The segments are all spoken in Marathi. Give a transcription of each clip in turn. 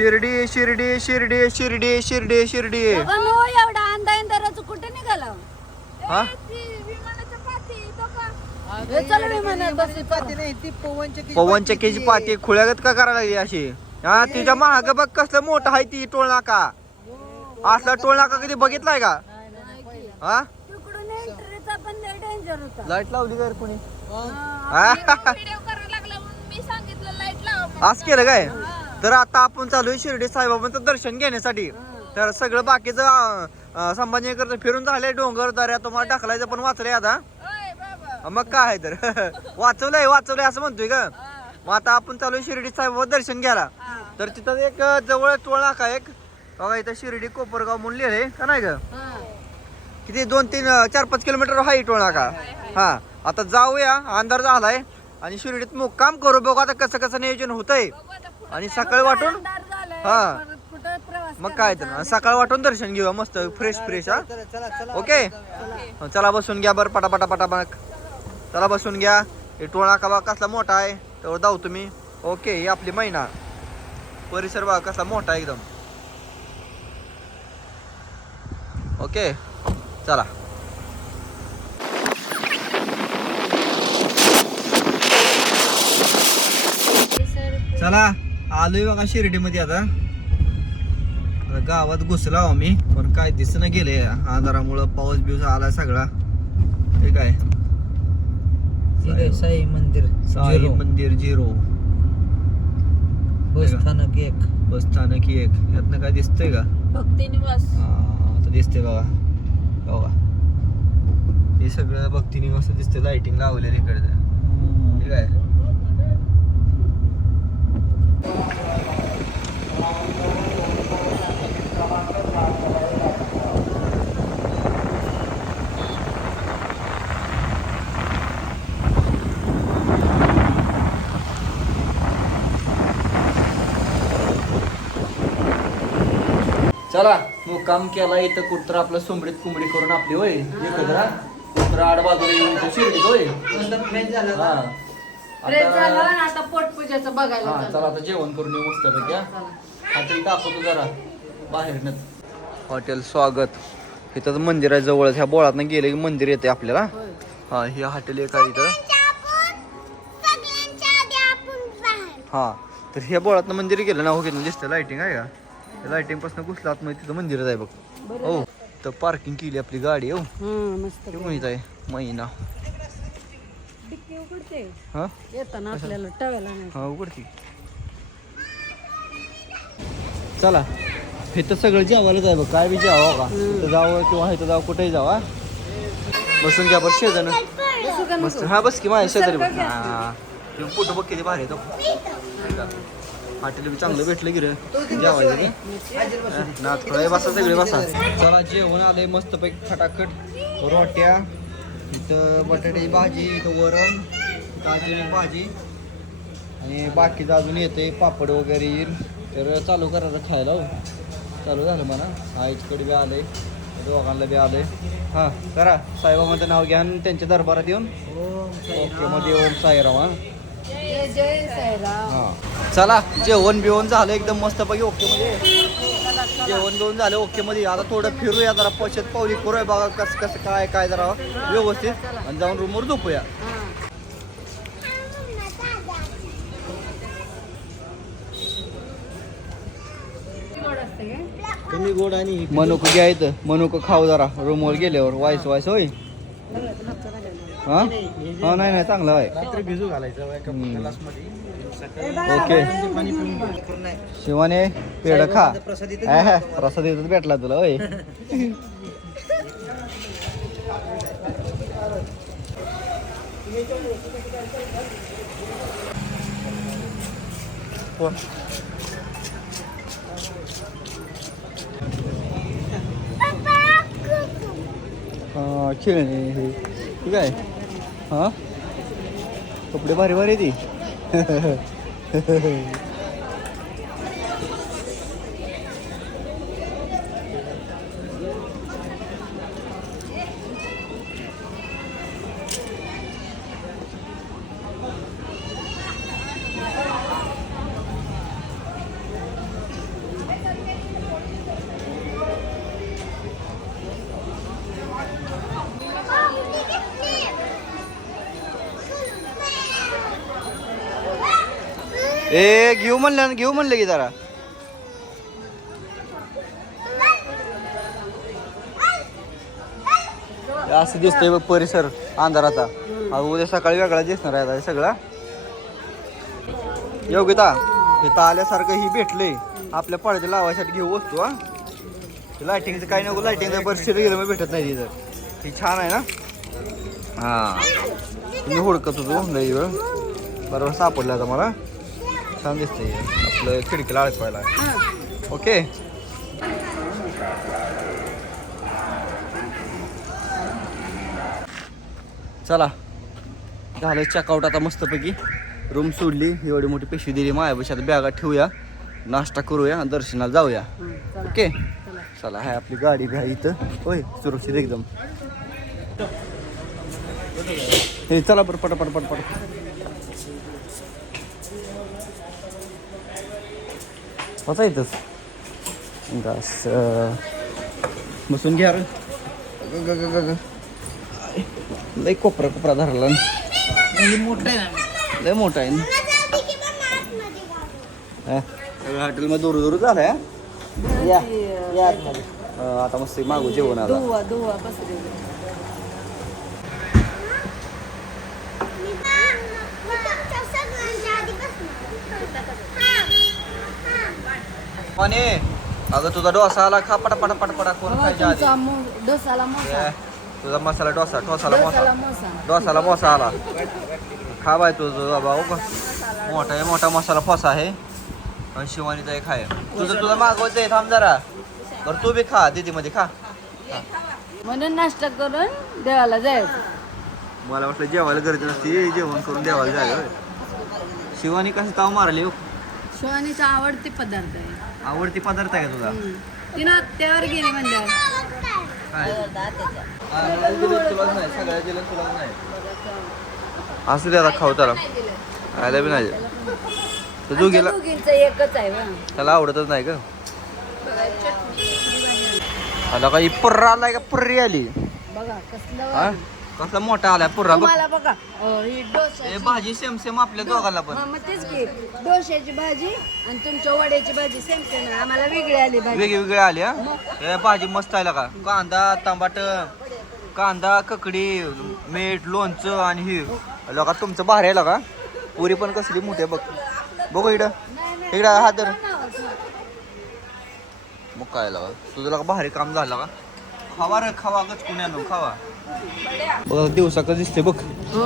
शिर्डी शिर्डी शिर्डी शिर्डी शिर्डी शिर्डी. हो एवढा इंदाराचं कुठे निघाला? हा? चल विमानात बसू. चला. नाही ती पवनच्या पवन चक्कीची पाठी खुळ्यागत का करायला लागली अशी? हा तिच्या महाग बघ कसलं मोठं आहे ती टोळ नाका असला टोळ नाका कधी बघितलाय का? हा? तिकडून एंट्रीचा पण लय डेंजर होता. लाइट लावली का कोणी? हा. व्हिडिओ करायला लागला म्हणून मी सांगितलं लाइट लाव असं केलं काय? तर आता आपण चालू आहे शिर्डी साईबाबांचं दर्शन घेण्यासाठी. तर सगळं बाकीचं अं, अं, संभाजीनगर फिरून झालंय डोंगर दऱ्या तुम्हाला ढकलायचं पण वाचलंय आता. मग काय आहे तर? वाचवलंय वाचवलंय असं म्हणतोय का मग आता आपण चालू आहे शिर्डी साईबाबा दर्शन घ्यायला. तर तिथं एक जवळ टोळा नाका एक. बघा इथं शिर्डी कोपरगाव म्हणून लिहिलंय का नाही का किती दोन तीन चार पाच किलोमीटर हाय टोळ का हा आता जाऊया अंधार झालाय. आणि शिर्डीत मुक्काम करू बघू आता कसं कसं नियोजन होतंय. आणि सकाळी वाटून. हा. परत कुठं प्रवास मग काय तर. सकाळ वाटून दर्शन घेऊया. मस्त फ्रेश फ्रेश हा? चला चला ओके? चला बसून घ्या बरं पटापटा पटापट. चला बसून घ्या. हे टोळा का बा कसला मोठा आहे? तेवढं जाऊ तुम्ही. ओके ही आपली महिना परिसर बघा कसला मोठा आहे एकदम. ओके चला. चला. आलोय बघा शिर्डीमध्ये आता. आता गावात घुसला आम्ही पण काय दिसणं गेले आजारामुळं पाऊस बिऊस आला सगळा. हे काय? ठीक आहे साई मंदिर साई. मंदिर झिरो. बस स्थानक एक. बस स्थानक एक. यातनं काय दिसतंय का? भक्ती निवास. हा, दिसते बघा. बघा. हे सगळं भक्ती निवास दिसते लाइटिंग लावलेली इकडे. ठीक आहे चला मुक्काम केला इथं कुठतर आपलं सुंबडीत कुंबडी करून आपली होय. एकत्र. कुठतर आड बाजूला येऊन इथं शिर्डीत होय. फ्रेश झाला हा. फ्रेश झालं आता आणि आता पोटपूजाचं बघायला हा चालू. चला आता जेवण करून येऊ मस्त हॉटेल दाखवतो जरा बाहेरनं. हॉटेल स्वागत. इथं मंदिर आहे जवळच ह्या बोळातनं गेले की मंदिर येते आपल्याला. होय. हा हे हॉटेल एक आहे इथं. हा तर ह्या बोळातनं मंदिर गेलं ना हो की दिसतं लाइटिंग आहे का? लाइटिंगपासून घुसला आतमध्ये तिथं मंदिरच आहे बघ. हो तर पार्किंग केली आपली गाडी हो. हं, हे माहीत आहे महिना. हा? येताना आपल्याला हा उघडती. चला इथं सगळं जेवायला जाय बघ. काय बी जेवा का जावं किंवा इथं जावं कुठेही जावा. बसून घ्या बरं शेजान. बसू नको? हा बस की माझ्या शेजारी बघ. हा. फोटो बघ किती भारी येतो. हॉटेल बी चांगलं भेटलं गिरं रे. जेवायला नाथ बसा सगळे बसा. चला जेवण आलंय मस्त पैकी खटाखट रोट्या इथं बटाट्याची भाजी इथं वरण अजून भाजी. आणि बाकीचं अजून येते पापड वगैरे येईल. तर चालू करायचं खायला हो. चालू झालं म्हणा. आईकडे बी आलंय. दोघांना बी आलंय. हां करा. साईबाबांचं नाव घ्या आणि त्यांच्या दरबारात येऊन. ओके मध्ये ओम साईराम हां. हा. चला जेवण बिवण झालं एकदम मस्त पैकी ओके मध्ये. जेवण बिवण झालं ओके मध्ये. आता थोडं फिरूया जरा पश्चात पावली करूया बघा कसं कसं काय काय जरा व्यवस्थित. आणि जाऊन रूमवर झोपूया. हा. गोड असते काय? कमी गोड आणि मनुक घ्यायचं मनुक खाऊ जरा. रूमवर गेल्यावर. वायस वायस होय? हा? हा नाही नाही चांगलं आहे. रात्री भिजू घालायचं एका हम्म. ग्लासमध्ये? ओके. शिवाने पेढ खा. प्रसाद इथंच भेटला तुला होय. खेळणे हे. ठीक आहे. हां? कपडे भारी भारी ती ए घेऊ म्हणलं ना, घेऊ म्हणलं की जरा. असं दिसतंय बघ परिसर अंधाराचा आता. उद्या सकाळी वेगळा दिसणार आहे आता हे सगळा. योगिता इथं आल्यासारखं ही भेटलंय. आपल्या पडद्या लावायसाठी घेऊ वस्तू हा. लायटिंगचं काही नको लायटिंगचं परिस्थिती गेलं मग भेटत नाही तिथं. ही छान आहे ना? हां. मी हुडकत होतो लई वेळ. बरोबर सापडलं आता मला. छान दिसते आपलं खिडकीला अडकवायला ओके? चला. झालं चेकआउट आता मस्तपैकी. रूम सोडली एवढी मोठी पिशवी दिली मायापाशी आता बॅगा ठेवूया. नाश्ता करूया दर्शनाला जाऊया. ओके? चला हाय आपली गाडी घ्या इथं. होय सुरक्षित एकदम. हे चला बरं पट पट बस अं, बसून घ्या रे ग- ग- ग- ग- ग. लय कोपरा कोपरा धरला ना. मोठं आहे ना लय मोठा आहे ना हा, सगळं हॉटेलमध्ये दूर दूर झालंय हा? या आता मस्त मागू जेवण आला आणि अगं तुझा डोसा आला खा पटा पटा पटा पटा कोण खायच्या आधी? तुमचा मो- डोसाला मोसा. ये, तुझा मसाला डोसा ठोसाला डोसाला मोसा. डोसाला मोसा आला. खा बाय तुझं बाबा हो का मोठा आहे मोठा मसाला फोसा आहे. आणि शिवानीचा एक आहे. तुझं तुझं मागवायचं आहे थांब जरा. बरं तू बी खा दीदी मध्ये खा. म्हणून नाश्ता करून देवाला जायचं. मला वाटलं जेवायला गरज नसती जेवण करून देवाला होय. शिवानी कसं ताव मारली हो? शिवानीचा आवडते पदार्थ आहे. आवडती पदार्थ आहे का तुझा. तिनं त्यावर गेली म्हणल्यावर काय? हा, मला दिलं तुलाच नाही, सगळ्या दिलं तुलाच नाही. असू दे आता खाऊ त्याला. आयला बी नाही तर तू गेला दोघींचं एकच आहे बा. त्याला आवडतच नाही का? आला काही पुर्रा आलाय का? पुर्री आली. बघा कसलं हा? कसला मोठा आलाय पुर्रा बघ. तुम्हाला बघा. अं, ही डोसा भाजी सेम सेम आपल्या दोघांना पण. हा, मग तेच की डोश्याची भाजी आणि तुमच्या वड्याची भाजी सेम सेम आहे. आम्हाला वेगळी आली भाजी. वेगळी आली हा? भाजी मस्त आहे का? कांदा टमाट कांदा ककडी मीठ लोणचं आणि ही. लगा तुमचं भारी आहे का पुरी पण कसली मोठी आहे बघ. बघू इकडं. इकडं हात धर. मग काय लावा तुझं लगा भारी काम झालं का खावा रे खावा गचकून आणून खावा. बघ दिवसा कसं दिसते बघ. हो,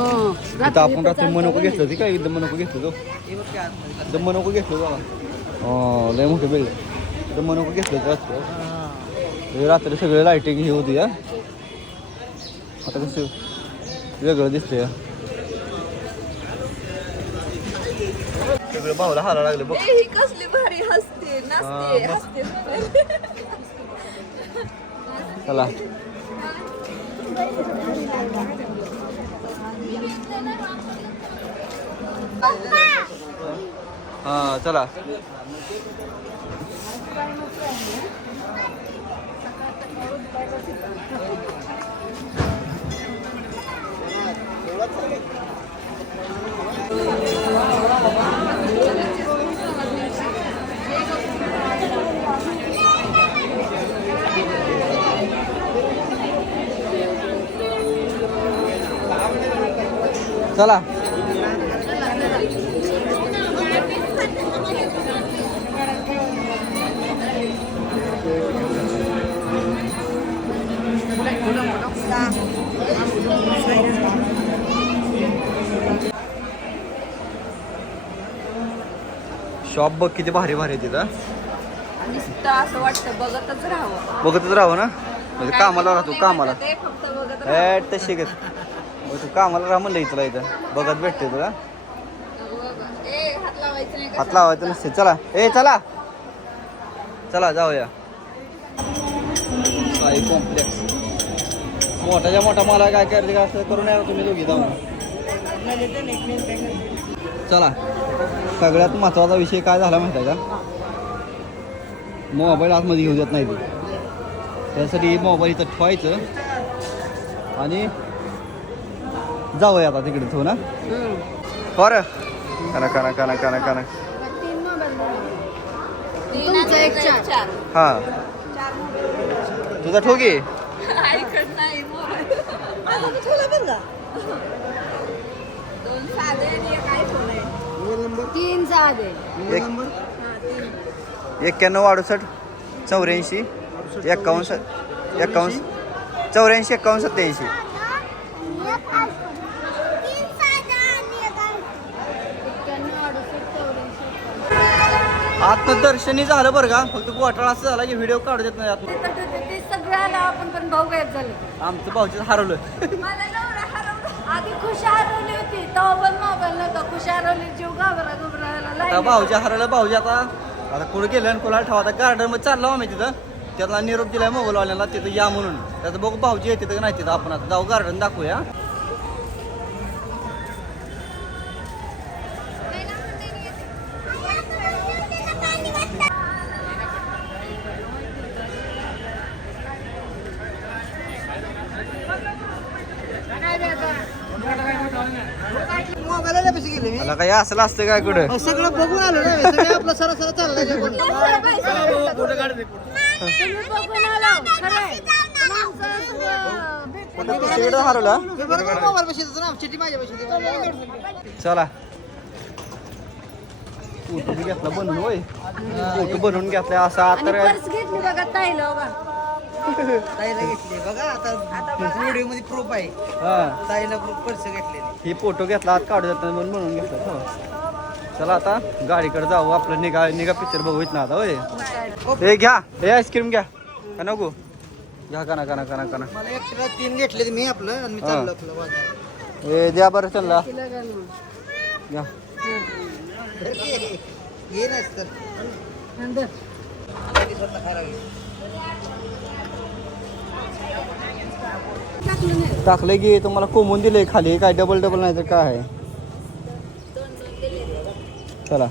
इथं आपण रात्री मनोको घेतलं होती काय? एकदम मनोको घेतलं तो एकदम मनोको घेतलं बघा. लय मोठे बेल एकदम मनोको घेतलं होतं रात्री. रात्री सगळे लाईटिंग ही होती हा. आता कसं वेगळं दिसतंय सगळं भाऊला हारा लागले बघ. कसली भारी हसते नाचते. हसते. चला. हा चला. चला. शॉप बघ किती भारी भारी आहे तिथं. नुसतं असं वाटतं बघतच राहावं. बघतच राहू ना? म्हणजे कामाला राहतो कामाला. तशी घेत मग तू कामाला राहा म्हणलं तुला इथं. बघत भेटते तुला. हात लावायचं नसते. चला. ए चला. चला जाऊया. साई कॉम्प्लेक्स मोठाच्या मोठा मला काय करायचं का असं करून या तुम्ही दोघी जाऊन. चला. सगळ्यात महत्त्वाचा विषय काय झाला माहिती आहे का? मोबाईल आतमध्ये घेऊ देत नाही ते. त्यासाठी मोबाईल इथं ठेवायचं. आणि जाऊया आता तिकडे ठेवू ना? बरं. कना कना कना कना कना एक चार. हा. तुझा ठोकी तीन साधे. एक्क्याण्णव अडुसष्ट चौऱ्याऐंशी एक्कावन्न स- एक्कावन्न चौऱ्याऐंशी एक्कावन्न सत्याऐंशी एक्क्याण्णव अडुसष्ट चौऱ्याऐंशी आता दर्शनी झालं बरं का. फक्त घोटाळा असं झाला की व्हिडिओ काढू देत नाही आत. ते सगळं आलं आपण पण भाऊ गायब झाले. आमचं भाऊचं हरवलं. मला नवरा हरवला. आधी खुशी हरवली होती तेव्हा पण मोबाईल नव्हता. खुशी हरवली जीव घाबरा घाबरायला आता. भाऊच्या हरवलं भाऊजी आता आता कुठं गेलं आणि कोणाला ठेवा? आता गार्डनमध्ये चाललो आम्ही तिथं. त्यातला निरोप दिलाय मोबाईलवाल्याला तिथं या म्हणून. त्याचं बघू भाऊजी येते का नाही तिथं आपण आता. जाऊ गार्डन दाखवूया. मोबाईलला पैसे गेले मी. मला काही असलं असतं काय कुठं? अहो, सगळं बघून आलो ना मी. आपलं सरा सरा चाललाय आता हरवलं मी बरोबर मोबाईल पैसे देतो ना. चिठी माझ्या पैसे देतो. चला. फोटो बी घेतला बनवून होय? फोटो बनवून घेतलाय असा पर्स घेतली बघा ताईला बघा. ताईला घेतली. बघा आता व्हिडिओमध्ये प्रूफ आहे. हा. ताईला पर्स घेतलेली. ही फोटो घेतला आत काढू नाही म्हणून बनवून घेतला. हो. चला आता गाडीकडे जाऊ. आपलं निघा निघा पिक्चर बघू ना आता होय. हे घ्या हे आईस्क्रीम घ्या. का नको? घ्या काना काना काना काना मला एकटीला तीन घेतले मी आपलं आणि मी हा. चाललो आपलं बाजारात. हे द्या बरं त्यांना. घ्या. खायला घे. टाकलं नाही टाकले की तुम्हाला कोंबून दिले खाली. काय डबल डबल नाही तर काय? आहे चला.